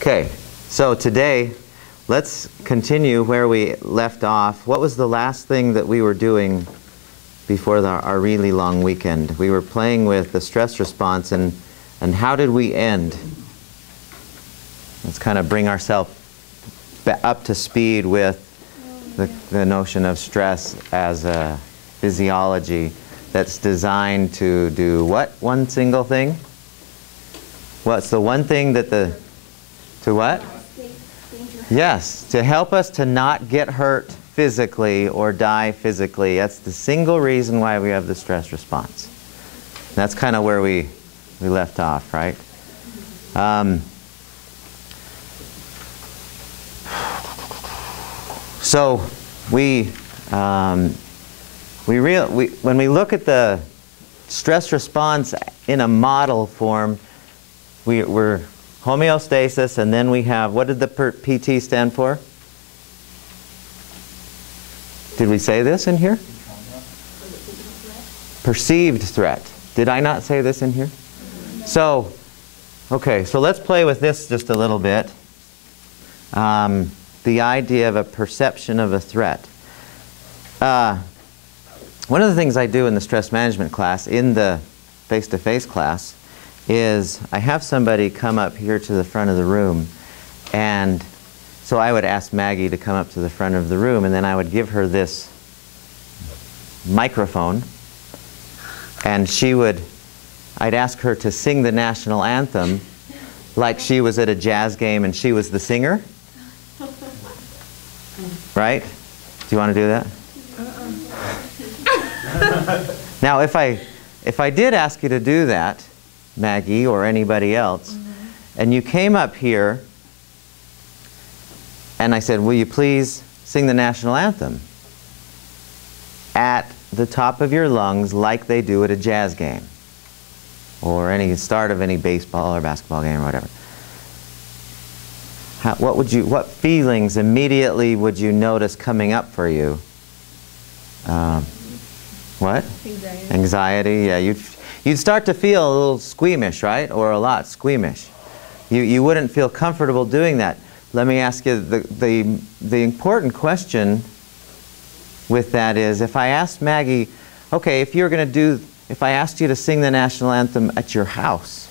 Okay, so today let's continue where we left off. What was the last thing that we were doing before our really long weekend? We were playing with the stress response, and how did we end? Let's kind of bring ourselves up to speed with the notion of stress as a physiology that's designed to do what? One single thing? What's the one thing that to what? Yes, to help us to not get hurt physically or die physically. That's the single reason why we have the stress response. That's kind of where we left off, right? So when we look at the stress response in a model form, we're homeostasis, and then we have, what did the PT stand for? Did we say this in here? Perceived threat. Did I not say this in here? So, okay, so let's play with this just a little bit. The idea of a perception of a threat. One of the things I do in the stress management class, in the face-to-face class, is I have somebody come up here to the front of the room, and so I would ask Maggie to come up to the front of the room, and then I would give her this microphone, and I'd ask her to sing the national anthem like she was at a jazz game and she was the singer. Right? Do you want to do that? Now, if I did ask you to do that, Maggie or anybody else, and you came up here and I said, will you please sing the national anthem at the top of your lungs like they do at a jazz game or any start of any baseball or basketball game or whatever. What feelings immediately would you notice coming up for you? What? Anxiety. Anxiety, yeah. You'd start to feel a little squeamish, right? Or a lot squeamish. You wouldn't feel comfortable doing that. Let me ask you, the important question with that is, if I asked Maggie, okay, if I asked you to sing the national anthem at your house,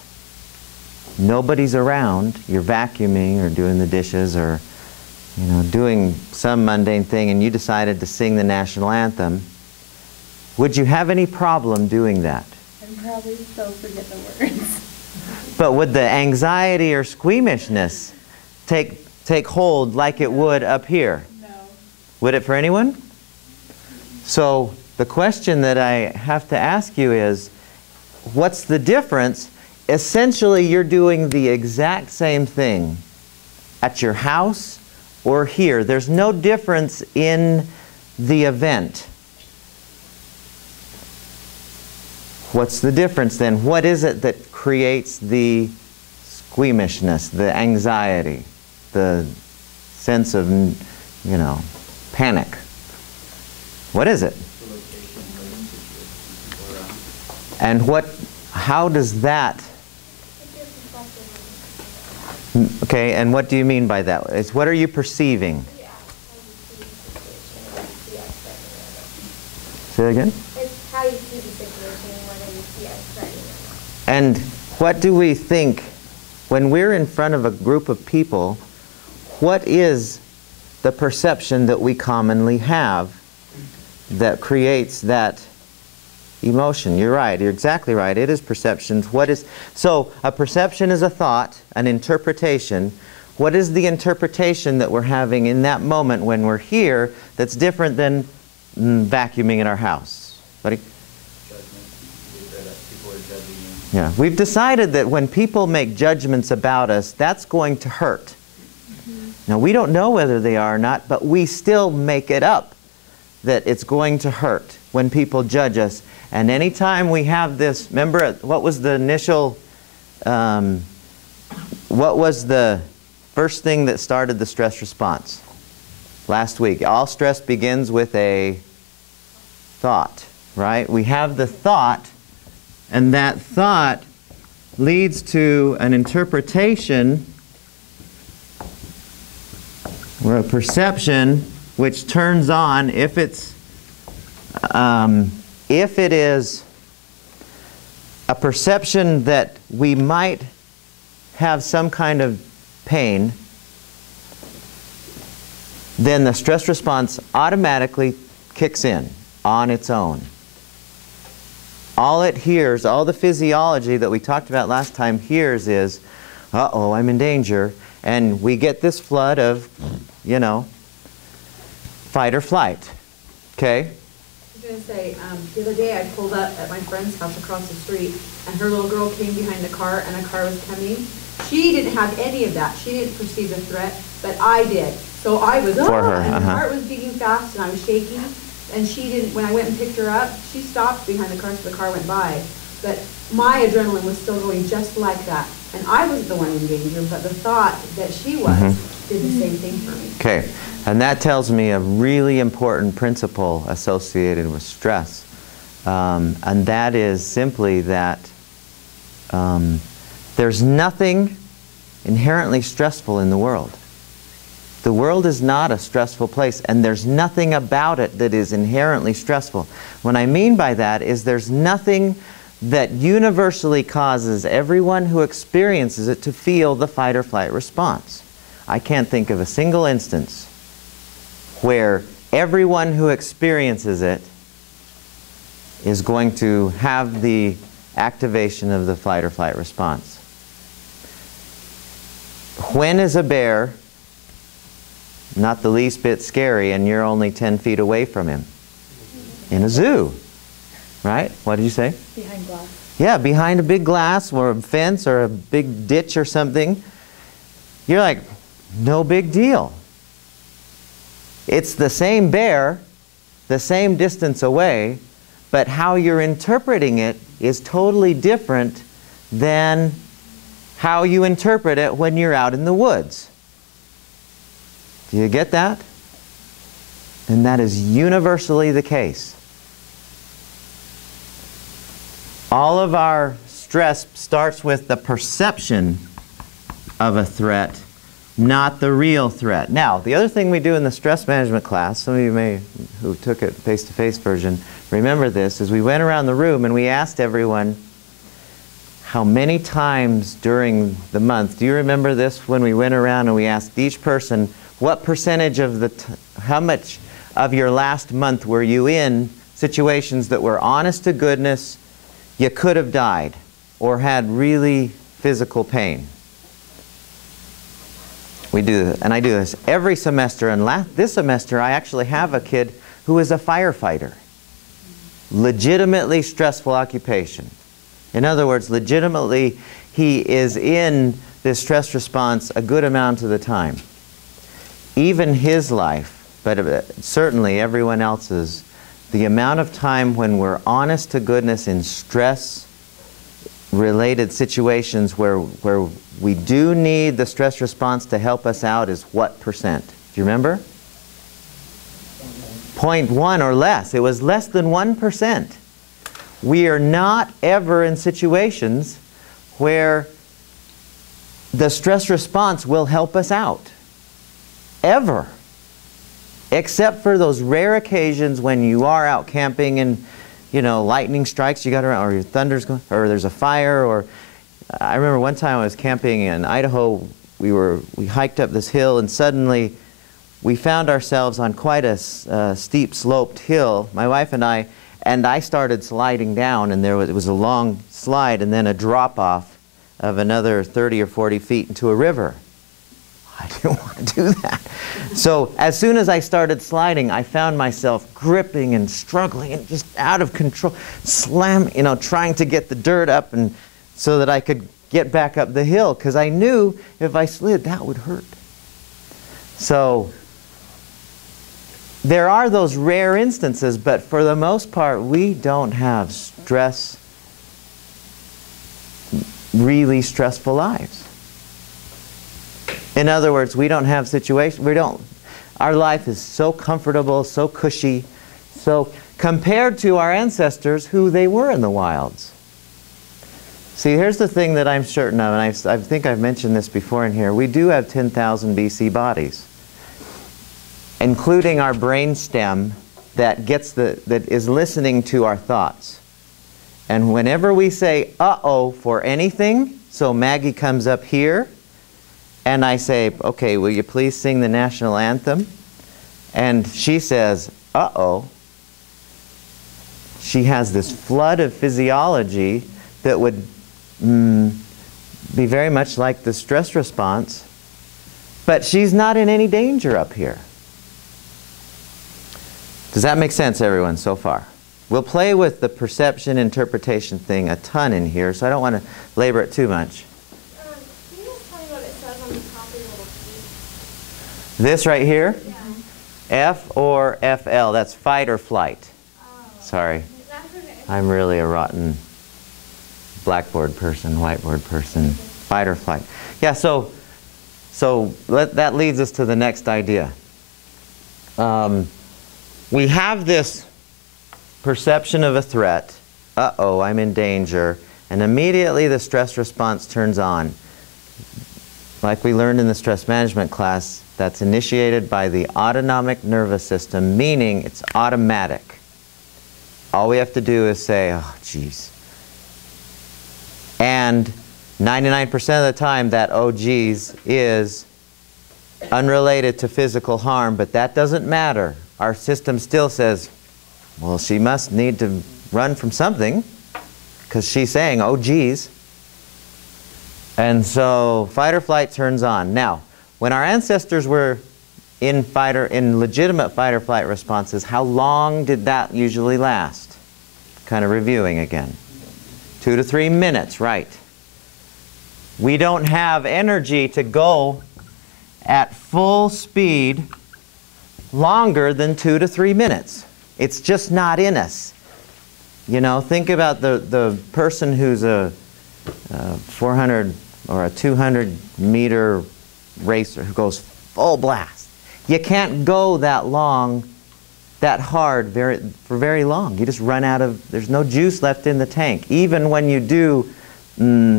nobody's around, you're vacuuming or doing the dishes or doing some mundane thing, and you decided to sing the national anthem, would you have any problem doing that? I'd probably still forget the words. But would the anxiety or squeamishness take hold like it would up here? No. Would it for anyone? So the question that I have to ask you is, what's the difference? Essentially, you're doing the exact same thing at your house or here. There's no difference in the event. What's the difference then? What is it that creates the squeamishness, the anxiety, the sense of, panic? What is it? And how does that? Okay, and what do you mean by that? What are you perceiving? Say that again? It's how you see the situation and whether you see it as threatening or not. And what do we think when we're in front of a group of people? What is the perception that we commonly have that creates that emotion? You're right. You're exactly right. It is perceptions. So a perception is a thought, an interpretation. What is the interpretation that we're having in that moment when we're here that's different than vacuuming in our house? Buddy? Judgment. People are judging you. Yeah. We've decided that when people make judgments about us, that's going to hurt. Now, we don't know whether they are or not, but we still make it up that it's going to hurt when people judge us. And anytime we have this, remember what was the initial, what was the first thing that started the stress response? Last week. All stress begins with a thought, right? We have the thought, and that thought leads to an interpretation Or a perception which turns on if it is a perception that we might have some kind of pain, then the stress response automatically kicks in on its own. All it hears, all the physiology that we talked about last time hears is, uh-oh, I'm in danger. And we get this flood of, you know, fight or flight. Okay? I was going to say, the other day I pulled up at my friend's house across the street, and her little girl came behind the car, and a car was coming. She didn't have any of that. She didn't perceive the threat, but I did. So I was, For her, and her heart was beating fast, and I was shaking. And she didn't, when I went and picked her up, she stopped behind the car so the car went by. But my adrenaline was still going just like that. And I was the one in danger, but the thought that she was did the same thing for me. Okay, and that tells me a really important principle associated with stress. And that is simply that there's nothing inherently stressful in the world. The world is not a stressful place, and there's nothing about it that is inherently stressful. What I mean by that is there's nothing that universally causes everyone who experiences it to feel the fight or flight response. I can't think of a single instance where everyone who experiences it is going to have the activation of the fight or flight response. When is a bear not the least bit scary and you're only 10 feet away from him? In a zoo, right? What did you say? Behind glass. Yeah, behind a big glass or a fence or a big ditch or something. You're like, no big deal. It's the same bear, the same distance away, but how you're interpreting it is totally different than how you interpret it when you're out in the woods. Do you get that? And that is universally the case. All of our stress starts with the perception of a threat, not the real threat. Now, the other thing we do in the stress management class, some of you may, who took it face-to-face version, remember this, is we went around the room and we asked everyone how many times during the month, do you remember this, when we went around and we asked each person, what percentage of how much of your last month were you in situations that were honest to goodness, you could have died, or had really physical pain? We do this, and I do this every semester, and this semester I actually have a kid who is a firefighter. Legitimately stressful occupation. In other words, legitimately he is in this stress response a good amount of the time. Even his life, but certainly everyone else's, the amount of time when we're honest to goodness in stress-related situations where we do need the stress response to help us out is what percent? Do you remember? 0.1 or less. It was less than 1%. We are not ever in situations where the stress response will help us out. Ever. Except for those rare occasions when you are out camping and, you know, lightning strikes, you got around, or your thunder's going, or there's a fire, or I remember one time I was camping in Idaho. We hiked up this hill, and suddenly we found ourselves on quite a steep sloped hill, my wife and I started sliding down, and it was a long slide and then a drop off of another 30 or 40 feet into a river. I didn't want to do that. So as soon as I started sliding, I found myself gripping and struggling and just out of control, trying to get the dirt up and so that I could get back up the hill, because I knew if I slid, that would hurt. So there are those rare instances, but for the most part, we don't have really stressful lives. In other words, we don't have situations, our life is so comfortable, so cushy, so compared to our ancestors who they were in the wilds. See, here's the thing that I'm certain of, and I think I've mentioned this before in here. We do have 10,000 BC bodies. including our brain stem that is listening to our thoughts. And whenever we say uh-oh for anything, so Maggie comes up here and I say, okay, will you please sing the national anthem? And she says, uh-oh. She has this flood of physiology that would be very much like the stress response, but she's not in any danger up here. Does that make sense, everyone, so far? We'll play with the perception interpretation thing a ton in here, so I don't want to labor it too much. Can you just tell me what it says on the top of your little sheet? This right here, Yeah. F or FL, that's fight or flight. Oh. Sorry, That's what it, I'm really a rotten blackboard person, whiteboard person. Fight or flight. Yeah, so that leads us to the next idea. We have this perception of a threat. Uh-oh, I'm in danger. And immediately the stress response turns on. Like we learned in the stress management class, that's initiated by the autonomic nervous system, meaning it's automatic. All we have to do is say, oh, geez. And 99% of the time, that oh, geez is unrelated to physical harm, but that doesn't matter. Our system still says, well, she must need to run from something, because she's saying, oh, geez. And so fight or flight turns on. Now, when our ancestors were in legitimate fight or flight responses, how long did that usually last? Kind of reviewing again. 2 to 3 minutes, right. We don't have energy to go at full speed longer than 2 to 3 minutes. It's just not in us. You know, think about the person who's a 400 or a 200 meter racer who goes full blast. You can't go that long, that hard for very long. You just run out of, there's no juice left in the tank. Even when you do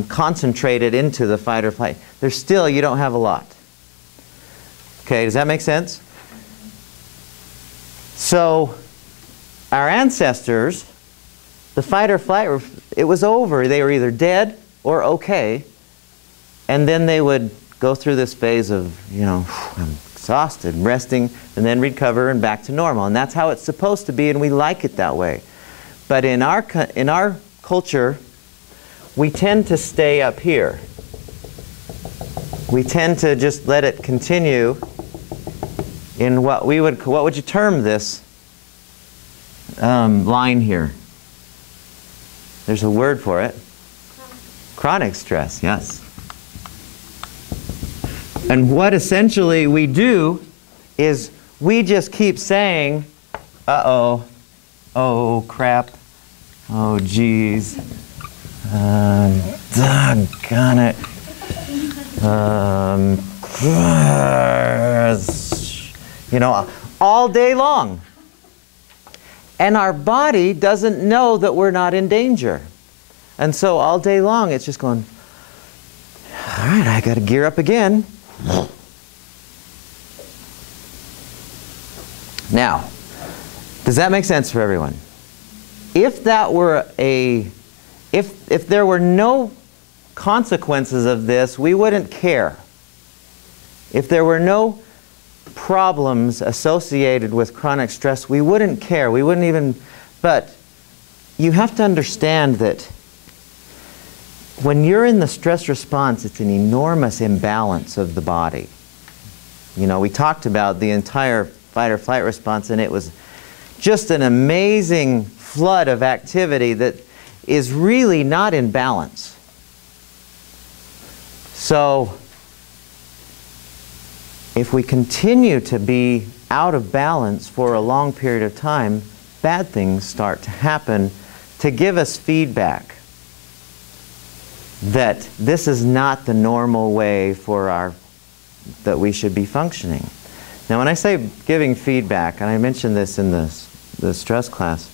concentrate it into the fight or flight, there's still, you don't have a lot. Okay, does that make sense? So, our ancestors, the fight or flight, it was over. They were either dead or okay. And then they would go through this phase of, you know, I'm exhausted, resting, and then recover and back to normal. And that's how it's supposed to be, and we like it that way. But in our culture, we tend to stay up here. We tend to just let it continue in what would you term this line here? There's a word for it. Chronic stress, yes. And what essentially we do is we just keep saying, uh-oh, oh crap, oh geez, doggone it, you know, all day long. And our body doesn't know that we're not in danger. And so all day long it's just going, all right, I got to gear up again. Now, does that make sense for everyone? If that were if there were no consequences of this, we wouldn't care. If there were no problems associated with chronic stress, we wouldn't care. We wouldn't even, but you have to understand that when you're in the stress response, it's an enormous imbalance of the body. You know, we talked about the entire fight or flight response, and it was just an amazing flood of activity that is really not in balance. So, if we continue to be out of balance for a long period of time, bad things start to happen to give us feedback that this is not the normal way for that we should be functioning. Now, when I say giving feedback, and I mentioned this in the stress class,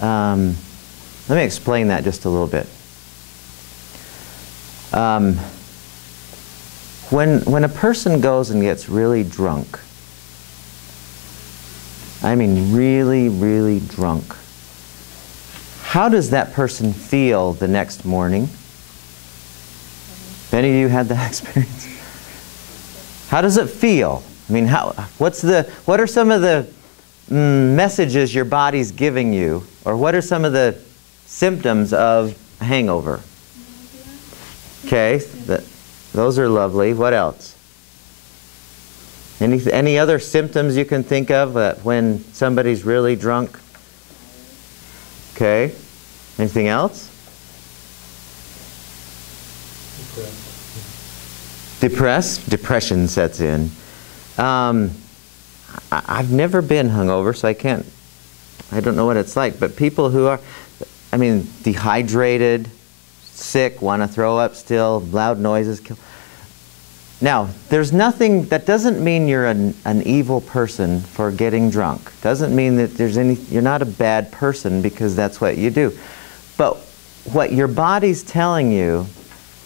let me explain that just a little bit. When a person goes and gets really drunk, I mean really, really drunk, how does that person feel the next morning? Have any of you had that experience? How does it feel? I mean, what are some of the messages your body's giving you? Or what are some of the symptoms of a hangover? Okay, those are lovely. What else? Any other symptoms you can think of when somebody's really drunk? Okay. Anything else? Depressed. Depression sets in. I've never been hungover, so I don't know what it's like. But people who are, I mean, dehydrated, sick, want to throw up still, loud noises. Now, there's nothing, that doesn't mean you're an evil person for getting drunk. Doesn't mean that you're not a bad person because that's what you do. But what your body's telling you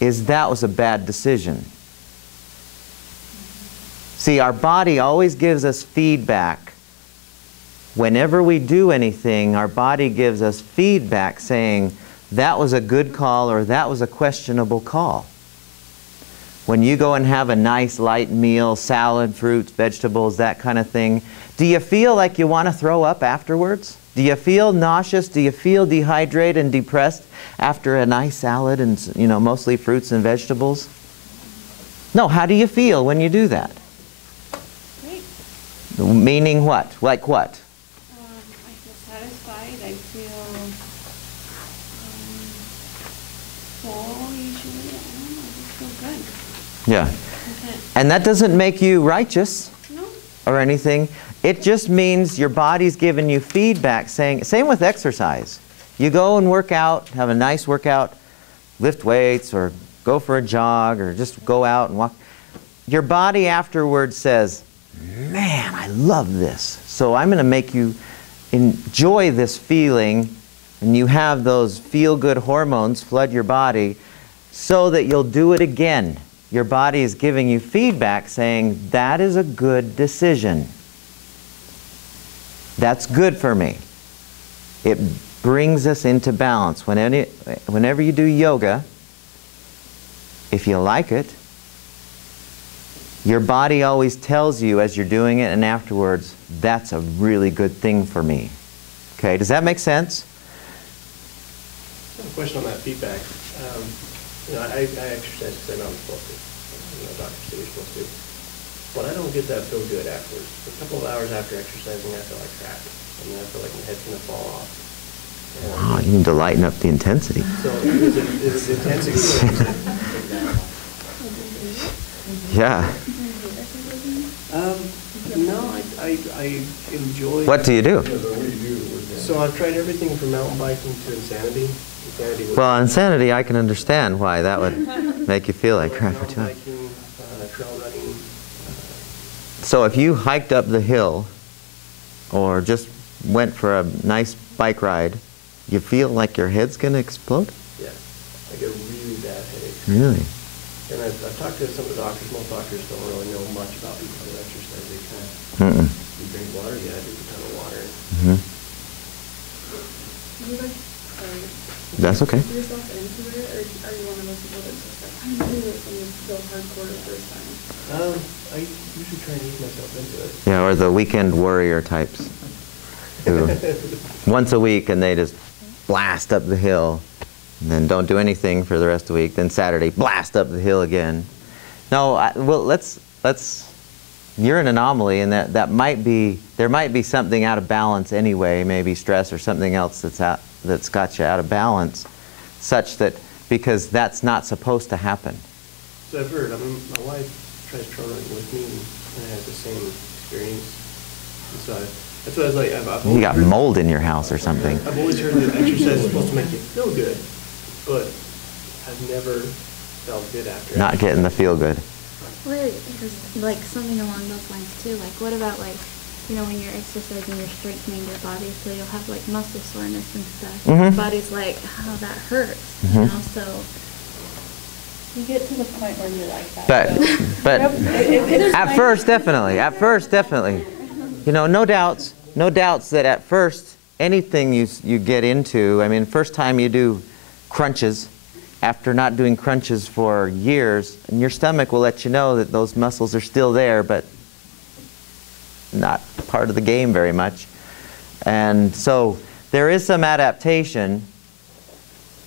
is that was a bad decision. See, our body always gives us feedback. Whenever we do anything, our body gives us feedback saying, that was a good call or that was a questionable call. When you go and have a nice light meal, salad, fruits, vegetables, that kind of thing, do you feel like you want to throw up afterwards? Do you feel nauseous? Do you feel dehydrated and depressed after a nice salad and, mostly fruits and vegetables? No, how do you feel when you do that? Great. Meaning what? Like what? I feel satisfied. I feel full usually. I don't know. I just feel good. Yeah. And that doesn't make you righteous or anything. It just means your body's giving you feedback saying, same with exercise. You go and work out, have a nice workout, lift weights or go for a jog or just go out and walk. Your body afterwards says, man, I love this. So I'm going to make you enjoy this feeling, and you have those feel-good hormones flood your body so that you'll do it again. Your body is giving you feedback saying, that is a good decision. That's good for me. It brings us into balance. Whenever you do yoga, if you like it, your body always tells you as you're doing it and afterwards, that's a really good thing for me. Okay, does that make sense? I have a question on that feedback. I exercise because I know I'm supposed to. Doctors say you're supposed to. But I don't get that feel good afterwards. A couple of hours after exercising, I feel like crap. I mean, I feel like my head's going to fall off. Wow, you need to lighten up the intensity. So is it intensity? Yeah. No, I enjoy... What do you do? So I've tried everything from mountain biking to insanity. Well, insanity, I can understand why that would make you feel like crap. Mountain biking, trail running. So if you hiked up the hill or just went for a nice bike ride, you feel like your head's going to explode? Yeah. I get a really bad headache. Really? And I've talked to some of the doctors. Most doctors don't really know much about people who exercise. They kind of, you drink water, yeah, I drink a ton of water. That's okay. Put yourself into it, or are you one of those people that's just like, I'm going to do it and you go hardcore the first time? I usually try and ease myself into it. Yeah, or the weekend warrior types who once a week and they just blast up the hill and then don't do anything for the rest of the week. Then Saturday, blast up the hill again. No, well, let's. You're an anomaly, and that might be, there might be something out of balance anyway, maybe stress or something else that's got you out of balance, such that, because that's not supposed to happen. So I've heard, my wife tries trail running with me and has the same experience. And so that's what I was like, I've You got mold in your house or something. I've always heard that exercise is supposed to make you feel good, but I've never felt good after. Not getting the feel good. Well, because, like, something along those lines, too. Like, what about, like, when you're exercising, you're strengthening your body, so you'll have, like, muscle soreness and stuff. Your body's like, oh, that hurts, so... You get to the point where you're like that. But at first, definitely. No doubts. no doubts that at first, anything you get into, I mean, first time you do crunches, after not doing crunches for years, and your stomach will let you know that those muscles are still there, but not part of the game very much. And so there is some adaptation,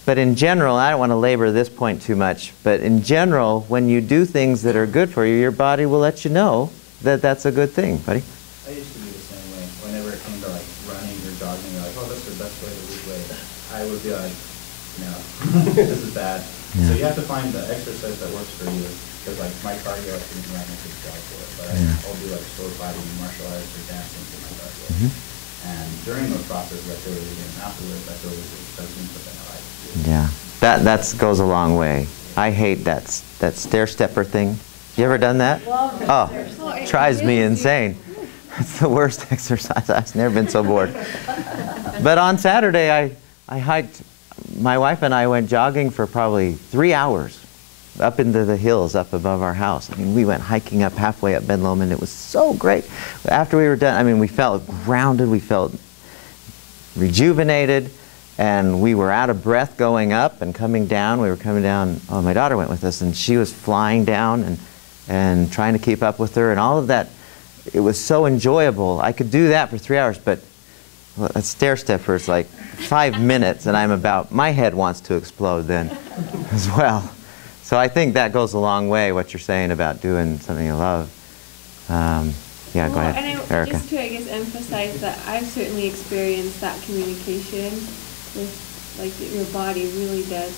but in general, I don't want to labor this point too much, but in general, when you do things that are good for you, your body will let you know that that's a good thing, buddy. I used to be the same way. Whenever it came to like running or jogging, like, oh, that's the best way to lose weight, I would be like, no, this is bad. Yeah. So you have to find the exercise that works for you. Because like my cardio, I can run a good job for it, but I'll do like sword fighting, martial arts, or dancing for my cardio. And during those processes, I feel really good. And afterwards, I feel really good because I'm doing something I like to do. Yeah, that goes a long way. I hate that stair stepper thing. You ever done that? Oh, it drives me insane. It's the worst exercise. I've never been so bored. But on Saturday, I hiked. My wife and I went jogging for probably 3 hours up into the hills up above our house. I mean, we went hiking up halfway up Ben Lomond. It was so great. After we were done, I mean, we felt grounded, we felt rejuvenated, and we were out of breath going up and coming down. We were coming down, oh, my daughter went with us, and she was flying down and trying to keep up with her, and all of that. It was so enjoyable. I could do that for 3 hours, but a stair stepper is like 5 minutes, and my head wants to explode then as well. So I think that goes a long way, what you're saying about doing something you love. Yeah, go ahead, and Erica. just to, I guess, emphasize that I've certainly experienced that communication with, like, your body really does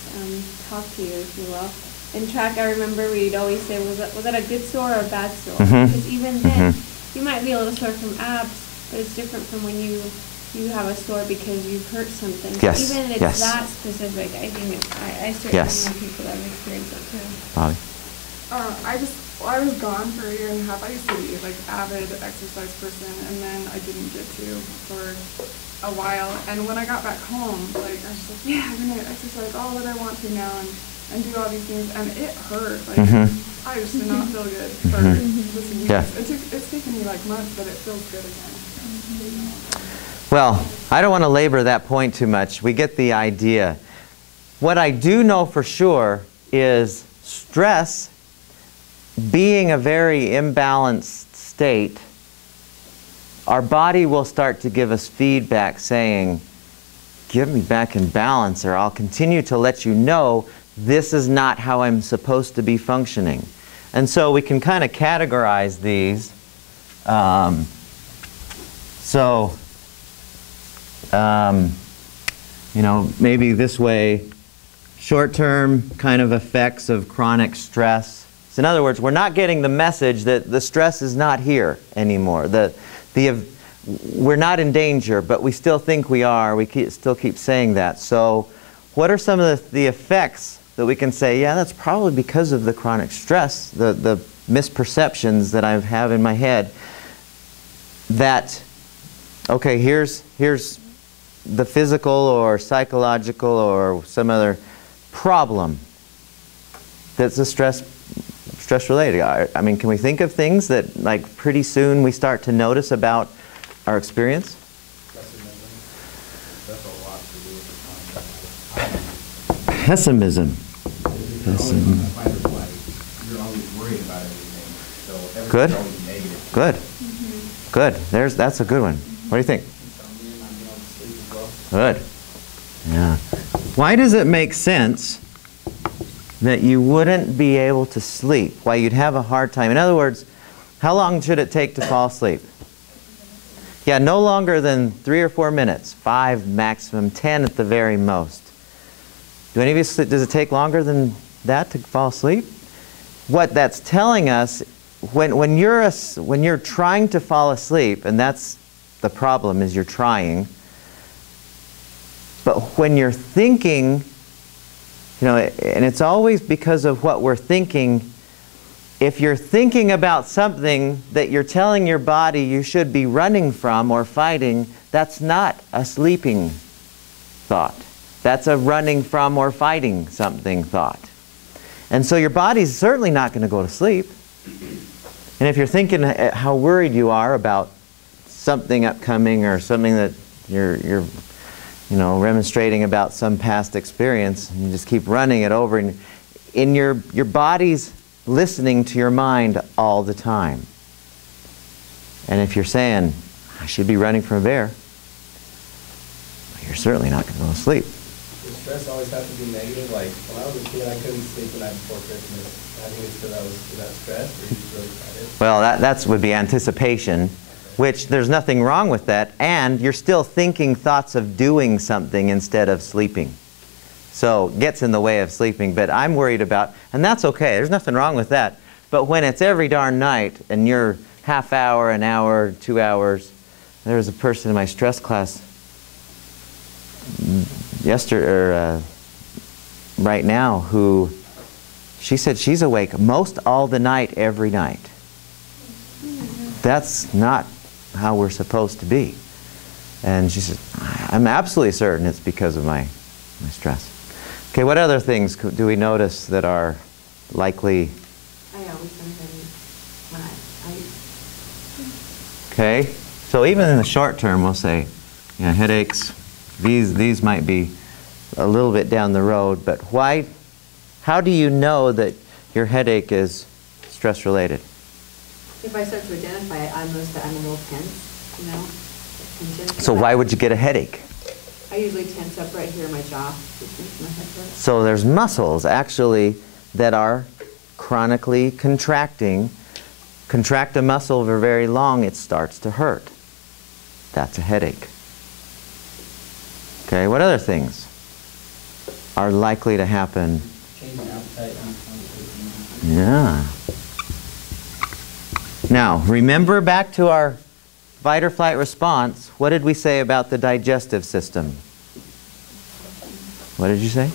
talk to you, if you will. In track, I remember we'd always say, was that a good sore or a bad sore? Because even then, you might be a little sore from abs, but it's different from when you have a sore because you've hurt something. Yes. So even if it's that specific, I think I certainly know people that have experienced it too. Bobby? I was gone for a year and a half. I used to be like avid exercise person, and then I didn't get to for a while. And when I got back home, like I was just like, yeah, I'm gonna exercise all that I want to now and do all these things, and it hurt. Like I just did not feel good for this week. Yeah. It's taken me like months, but it feels good again. Well, I don't want to labor that point too much. We get the idea. What I do know for sure is stress, being a very imbalanced state, our body will start to give us feedback saying, give me back in balance, or I'll continue to let you know this is not how I'm supposed to be functioning. And so we can kind of categorize these. You know, maybe this way, short-term kind of effects of chronic stress. So in other words, we're not getting the message that the stress is not here anymore. We're not in danger, but we still think we are. We still keep saying that. So what are some of the effects that we can say, yeah, that's probably because of the chronic stress, the misperceptions that I have in my head, that, okay, here's the physical or psychological or some other problem that's a stress related. I mean, can we think of things that, like, pretty soon we start to notice about our experience? Pessimism. Good. Good. Good. That's a good one. What do you think? Good. Yeah. Why does it make sense that you wouldn't be able to sleep? Why you'd have a hard time? In other words, how long should it take to fall asleep? Yeah, no longer than 3 or 4 minutes. 5 maximum, 10 at the very most. Do any of you sleep? Does it take longer than that to fall asleep? What that's telling us, when you're trying to fall asleep, and that's the problem, is you're trying. But when you're thinking, you know, and it's always because of what we're thinking. If you're thinking about something that you're telling your body you should be running from or fighting, that's not a sleeping thought. That's a running from or fighting something thought. And so your body's certainly not going to go to sleep. And if you're thinking how worried you are about something upcoming or something that you're you know, remonstrating about some past experience, and you just keep running it over, and your body's listening to your mind all the time. And if you're saying, I should be running from a bear, you're certainly not going to go to sleep. Does stress always have to be negative? Like, when I was a kid, I couldn't sleep the night before Christmas. I think it's because I was that stressed, or you just really excited. Well, that would be anticipation, which there's nothing wrong with that, and you're still thinking thoughts of doing something instead of sleeping. So it gets in the way of sleeping, but I'm worried about, and that's okay, there's nothing wrong with that, but when it's every darn night, and you're half hour, an hour, 2 hours, there was a person in my stress class right now who, she said she's awake most all the night, every night. That's not how we're supposed to be. And she said, I'm absolutely certain it's because of my stress. Okay, what other things do we notice that are likely? I always think when Okay, so even in the short term, we'll say, you know, headaches, these might be a little bit down the road, but why? How do you know that your headache is stress-related? if I start to identify it, I notice that I'm a little tense, you know. Tension. So why would you get a headache? I usually tense up right here in my jaw, which makes my head hurt. So there's muscles actually that are chronically contracting. Contract a muscle for very long, it starts to hurt. That's a headache. Okay, what other things are likely to happen? Changing appetite. Yeah. Now, remember back to our fight or flight response, what did we say about the digestive system? What did you say?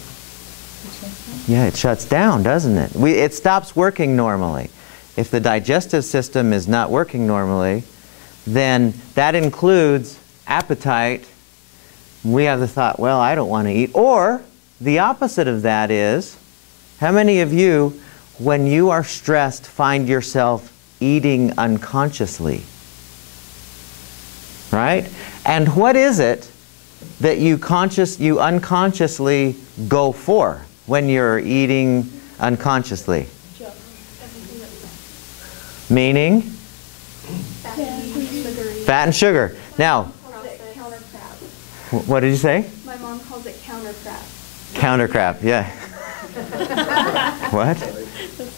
Yeah, it shuts down, doesn't it? It stops working normally. If the digestive system is not working normally, then that includes appetite. We have the thought, well, I don't want to eat. Or the opposite of that is, how many of you, when you are stressed, find yourself eating unconsciously? Right? And what is it that you unconsciously go for when you're eating unconsciously? Meaning? Fat and sugar. Now, what did you say? My mom calls it counter crap. Counter crap, yeah. What? That's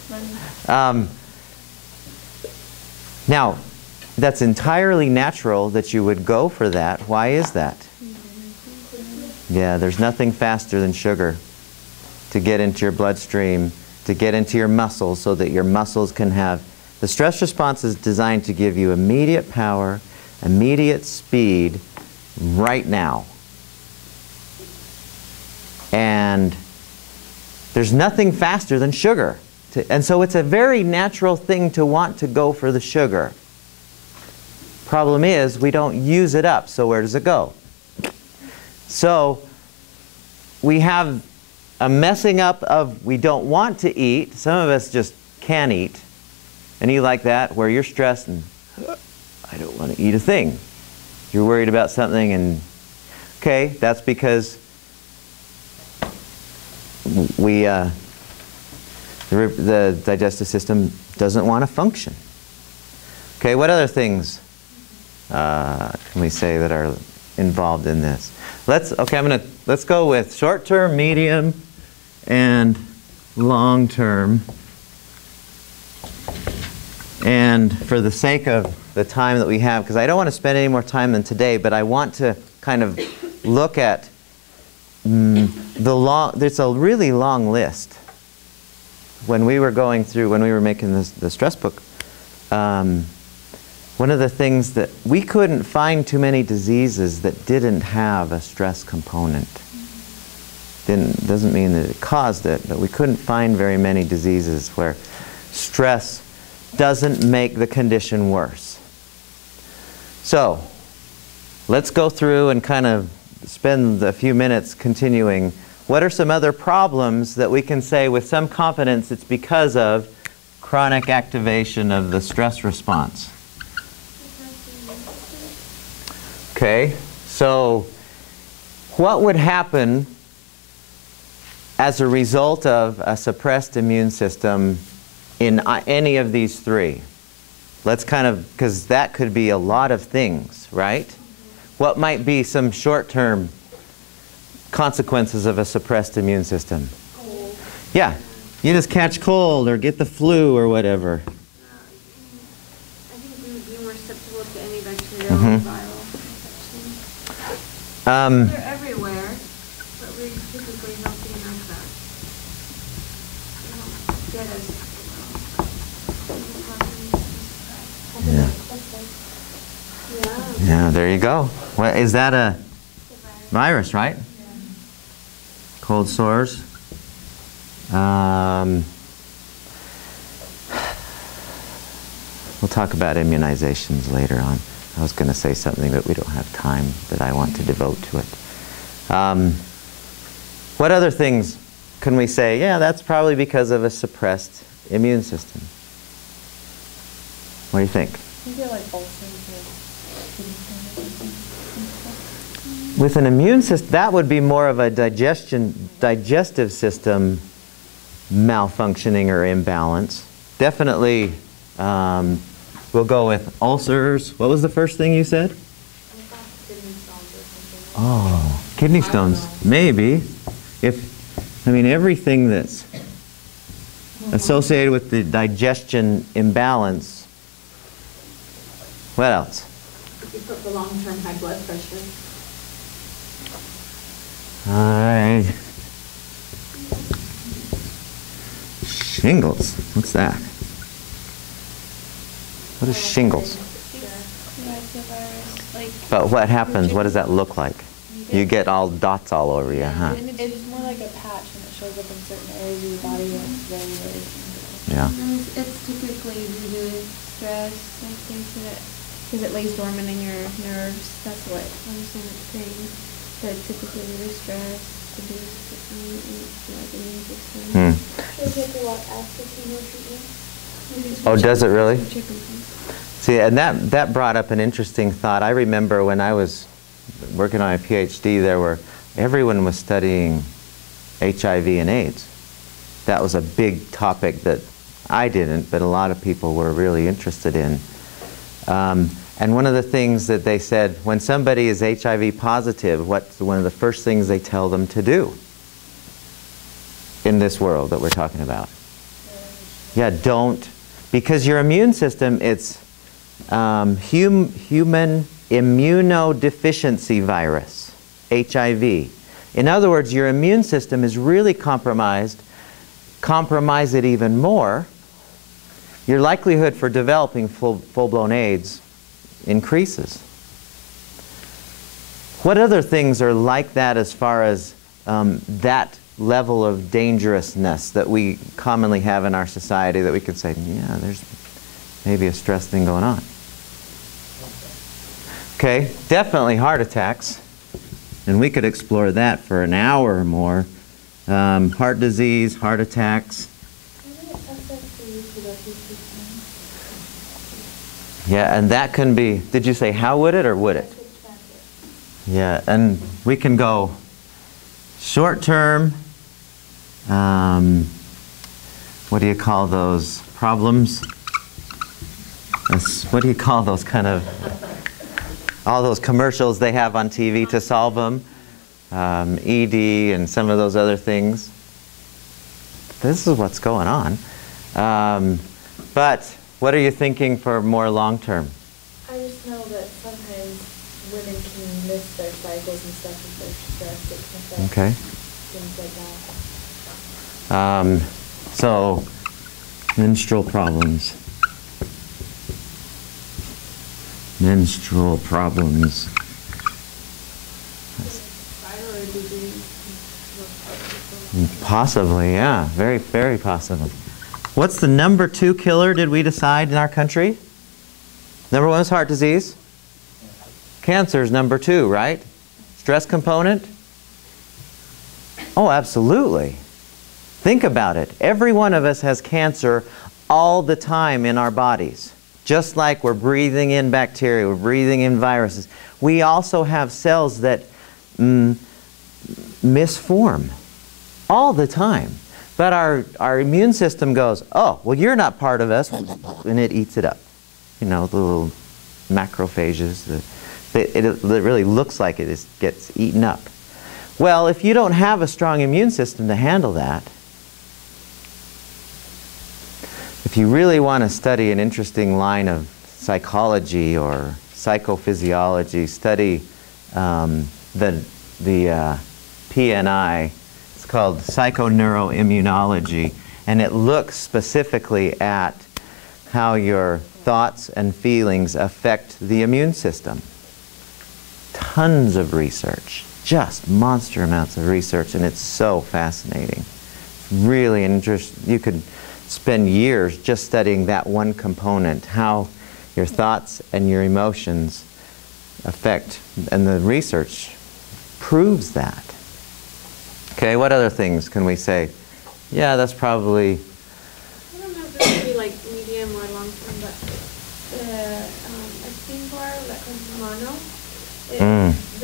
funny. Now, that's entirely natural that you would go for that. Why is that? Yeah, there's nothing faster than sugar to get into your bloodstream, to get into your muscles so that your muscles can have... The stress response is designed to give you immediate power, immediate speed, right now. And there's nothing faster than sugar. And so it's a very natural thing to want to go for the sugar. Problem is, we don't use it up, so where does it go? So we have a messing up of we don't want to eat. Some of us just can't eat. And you like that, where you're stressed and I don't want to eat a thing. You're worried about something and, okay, that's because the digestive system doesn't want to function. Okay, what other things can we say that are involved in this? Let's go with short-term, medium, and long-term. And for the sake of the time that we have, because I don't want to spend any more time than today, but I want to kind of look at there's a really long list. When we were making the stress book, one of the things that we couldn't find too many diseases that didn't have a stress component. Doesn't mean that it caused it, but we couldn't find very many diseases where stress doesn't make the condition worse. So, let's go through and kind of spend a few minutes continuing. What are some other problems that we can say with some confidence it's because of chronic activation of the stress response? Okay, so what would happen as a result of a suppressed immune system in any of these three? Let's kind of, because that could be a lot of things, right? What might be some short-term consequences of a suppressed immune system? Cold. Yeah, you just catch cold or get the flu or whatever. I think we would be more susceptible to any bacterial or viral infection. They're everywhere, but we typically don't see enough that. They don't get us Yeah. Yeah, there you go. Well, is that a virus, right? Cold sores. We'll talk about immunizations later on. I was going to say something, but we don't have time that I want to devote to it. What other things can we say? Yeah, that's probably because of a suppressed immune system. What do you think? With an immune system, that would be more of a digestive system malfunctioning or imbalance. Definitely, we'll go with ulcers. What was the first thing you said? Oh, kidney stones. Maybe. I mean, everything that's associated with the digestion imbalance. What else? If you put the long-term high blood pressure. All right. Shingles. What's that? What is shingles? Yeah, it's a virus. Like, But what happens? What does that look like? You get all dots all over you, huh? It's more like a patch and it shows up in certain areas of your body and it's very, very painful. Yeah. it's typically due to stress, like things that Because it lays dormant in your nerves. That's what I'm saying it's saying. That it's typically due to stress, reduced immune system. Does it take a lot after chemo treatment? Oh, does it really? Chicken pox. See, and that brought up an interesting thought. I remember when I was working on a PhD, everyone was studying HIV and AIDS. That was a big topic that I didn't, but a lot of people were really interested in. And one of the things that they said, when somebody is HIV positive, what's one of the first things they tell them to do in this world that we're talking about? Yeah, don't. Because your immune system, it's human immunodeficiency virus, HIV. In other words, your immune system is really compromised. Compromise it even more, your likelihood for developing full-blown AIDS increases. What other things are like that as far as that level of dangerousness that we commonly have in our society that we could say, yeah, there's maybe a stress thing going on? Okay, definitely heart attacks. And we could explore that for an hour or more. Heart disease, heart attacks. Yeah, and that can be, did you say how would it or would it? Yeah, and we can go short term, what do you call those problems? What do you call those kind of, all those commercials they have on TV to solve them? ED and some of those other things. This is what's going on. But what are you thinking for more long term? I just know that sometimes women can miss their cycles and stuff if they're stressed. It can affect Okay. things like that. So, menstrual problems. Menstrual problems. thyroid disease. Possibly, yeah. Very, very possible. What's the number 2 killer, did we decide, in our country? Number 1 is heart disease. Cancer is number 2, right? Stress component? Oh, absolutely. Think about it. Every one of us has cancer all the time in our bodies. Just like we're breathing in bacteria, we're breathing in viruses, we also have cells that misform all the time. But our immune system goes, oh, well, you're not part of us, and it eats it up. You know, the little macrophages, it really looks like it gets eaten up. Well, if you don't have a strong immune system to handle that, if you really want to study an interesting line of psychology or psychophysiology, study the PNI. It's called psychoneuroimmunology, and it looks specifically at how your thoughts and feelings affect the immune system. Tons of research, just monster amounts of research, and it's so fascinating. Really interesting. You could spend years just studying that one component, how your thoughts and your emotions affect, and the research proves that. Okay, what other things can we say? Yeah, that's probably... I don't know if this would be like medium or long term, but a steam bar that comes from mono,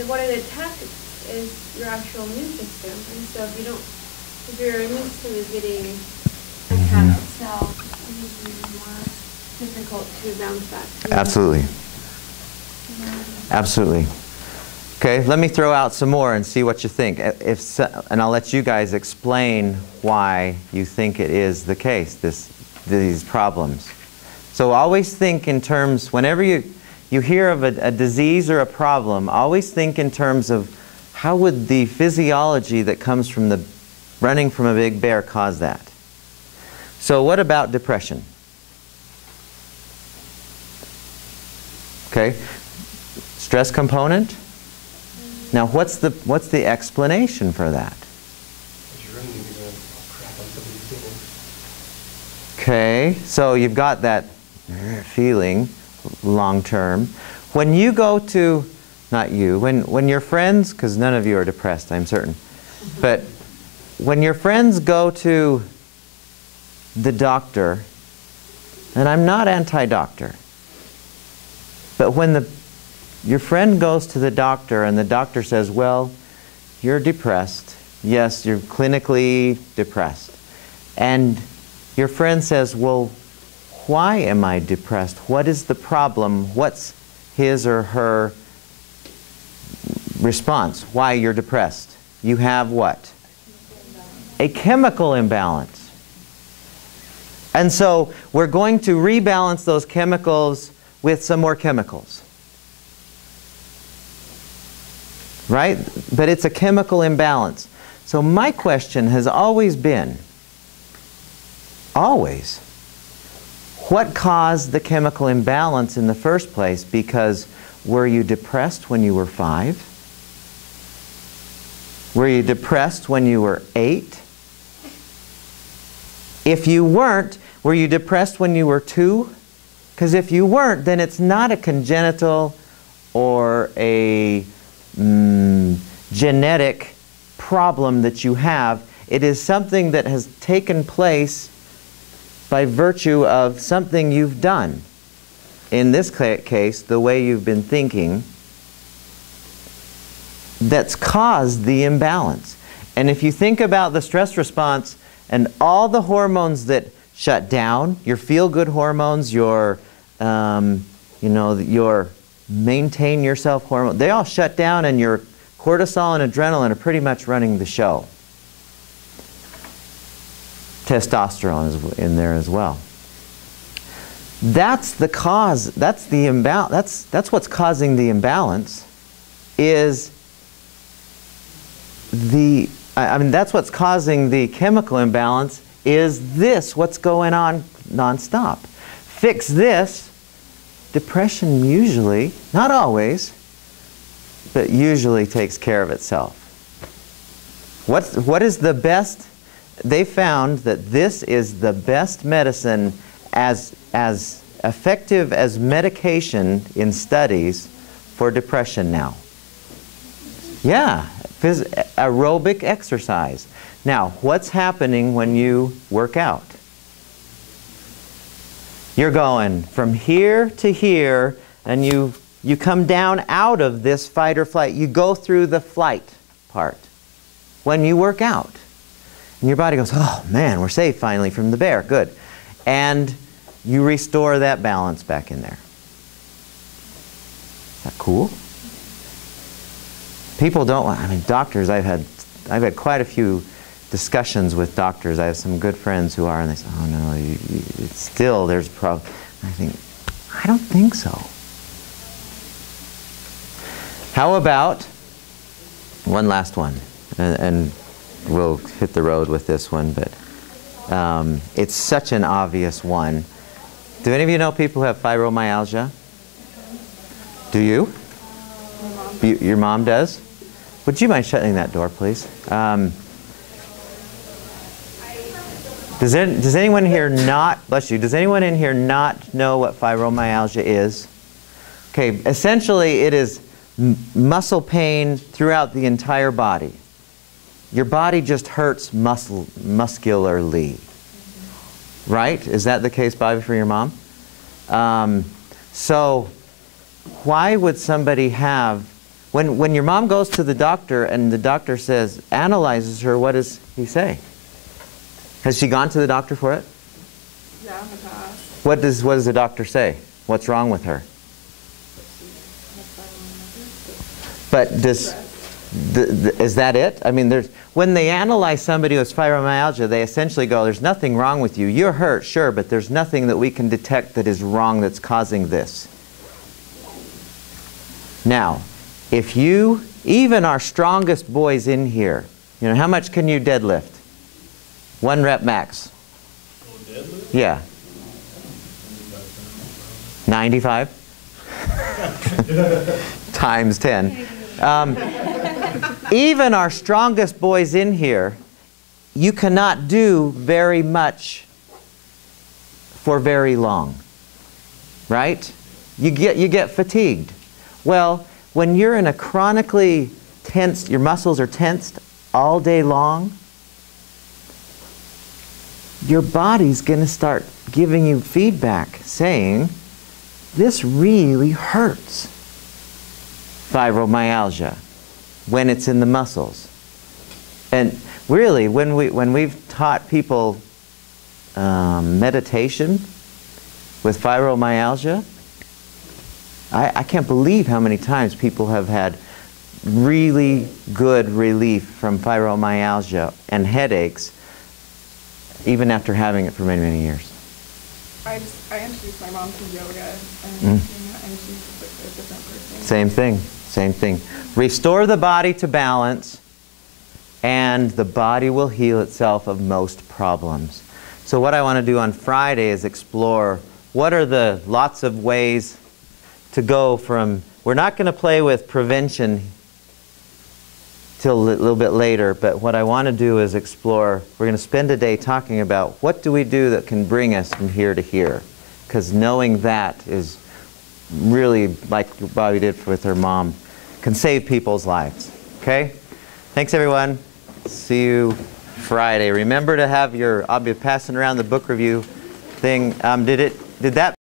what it attacks is your actual immune system. And so if your immune system is getting attacked itself, it makes it more difficult to bounce back. Absolutely. Absolutely. Okay, let me throw out some more and see what you think. And I'll let you guys explain why you think it is the case, these problems. So always think in terms, whenever you hear of a disease or a problem, always think in terms of how would the physiology that comes from the running from a big bear cause that? So what about depression? Okay, stress component. Now, what's the explanation for that? Okay, so you've got that feeling long term. When you go to, not you, when your friends, because none of you are depressed, I'm certain, but when your friends go to the doctor, and I'm not anti-doctor, but when your friend goes to the doctor and the doctor says, well, you're depressed. Yes, you're clinically depressed. And your friend says, well, why am I depressed? What is the problem? What's his or her response? Why you're depressed? You have what? A chemical imbalance. And so we're going to rebalance those chemicals with some more chemicals. Right? But it's a chemical imbalance. So my question has always been, what caused the chemical imbalance in the first place? Because were you depressed when you were 5? Were you depressed when you were 8? If you weren't, were you depressed when you were 2? Because if you weren't, then it's not a congenital or a genetic problem that you have. It is something that has taken place by virtue of something you've done. In this case, the way you've been thinking, that's caused the imbalance. And if you think about the stress response and all the hormones that shut down, your feel-good hormones, your your maintain yourself hormone, they all shut down, and your cortisol and adrenaline are pretty much running the show. Testosterone is in there as well. That's the cause, that's the imbalance, that's what's causing the imbalance, is that's what's causing the chemical imbalance, is this, what's going on nonstop. Fix this, depression usually, not always, but usually takes care of itself. What is the best? They found that this is the best medicine, as effective as medication in studies for depression now. Yeah, aerobic exercise. Now, what's happening when you work out? You're going from here to here, and you come down out of this fight or flight. You go through the flight part when you work out. And your body goes, oh man, we're safe finally from the bear, good. And you restore that balance back in there. Is that cool? People don't, I mean, doctors, I've had quite a few discussions with doctors. I have some good friends who are, and they say, oh no, it's still, there's a problem. I think, I don't think so. How about one last one, and we'll hit the road with this one, but it's such an obvious one. Do any of you know people who have fibromyalgia? Do you? Your mom does? Would you mind shutting that door, please? Does anyone here not, bless you, does anyone in here not know what fibromyalgia is? Okay, essentially it is muscle pain throughout the entire body. Your body just hurts muscularly. Right? Is that the case, Bobby, for your mom? So why would somebody have, when your mom goes to the doctor and the doctor says, analyzes her, what does he say? Has she gone to the doctor for it? Yeah, in the past. What does the doctor say? What's wrong with her? But is that it? I mean, when they analyze somebody who has fibromyalgia, they essentially go, there's nothing wrong with you. You're hurt, sure, but there's nothing that we can detect that is wrong that's causing this. Now, if you, even our strongest boys in here, you know, how much can you deadlift? 1 rep max. Yeah. 95? Times 10. Even our strongest boys in here, you cannot do very much for very long. Right? You get fatigued. Well, when you're in a chronically tense, your muscles are tensed all day long, your body's going to start giving you feedback saying, this really hurts. Fibromyalgia, when it's in the muscles. And really, when we've taught people meditation with fibromyalgia, I can't believe how many times people have had really good relief from fibromyalgia and headaches even after having it for many, many years. I introduced my mom to yoga, and she's a different person. Same thing, same thing. Restore the body to balance, and the body will heal itself of most problems. So what I want to do on Friday is explore what are the lots of ways to go from, we're not going to play with prevention till a little bit later, but what I want to do is explore, we're going to spend a day talking about what do we do that can bring us from here to here, because knowing that is really, like Bobby did with her mom, can save people's lives. Okay? Thanks everyone. See you Friday. Remember to have your, I'll be passing around the book review thing. Did that